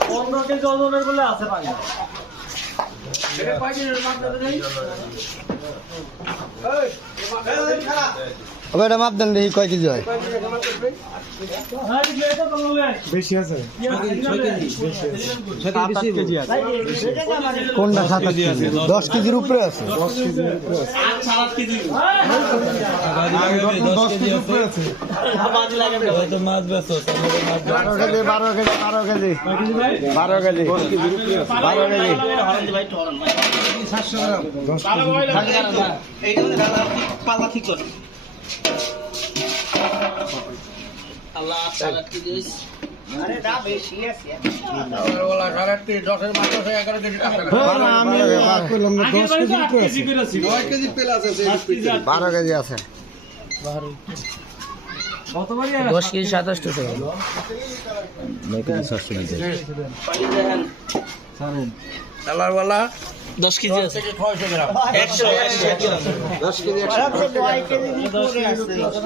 15 KG ওজনের বলে আছে পানি আবার এটা মাপ দেন দেখি কয় কেজি হয়। বেশি আছে কোনটা 7 কেজি আছে? 10 কেজির উপরে আছে। 10 কেজির উপরে আছে। মাছ বেচো 12 KG 12 KG 12 KG 12 KG 12 KG 10 KG পাল্লা ঠিক করে আল্লাহ সালাত কি দিস আরে দা বেশি আছে ওলা সারাতে 10 এর মাত্র 11 কেজি টাকা আমি কইলাম না 10 কেজির উপরে আছে। 9 কেজি পেল আছে 12 কেজি আছে। 10 কেজি 27 টাকা 9 কেজি 700 টাকা কালার वाला 10 কেজি আছে 600 গ্রাম 100 10 কেজি 100 কেজি উপরে আছে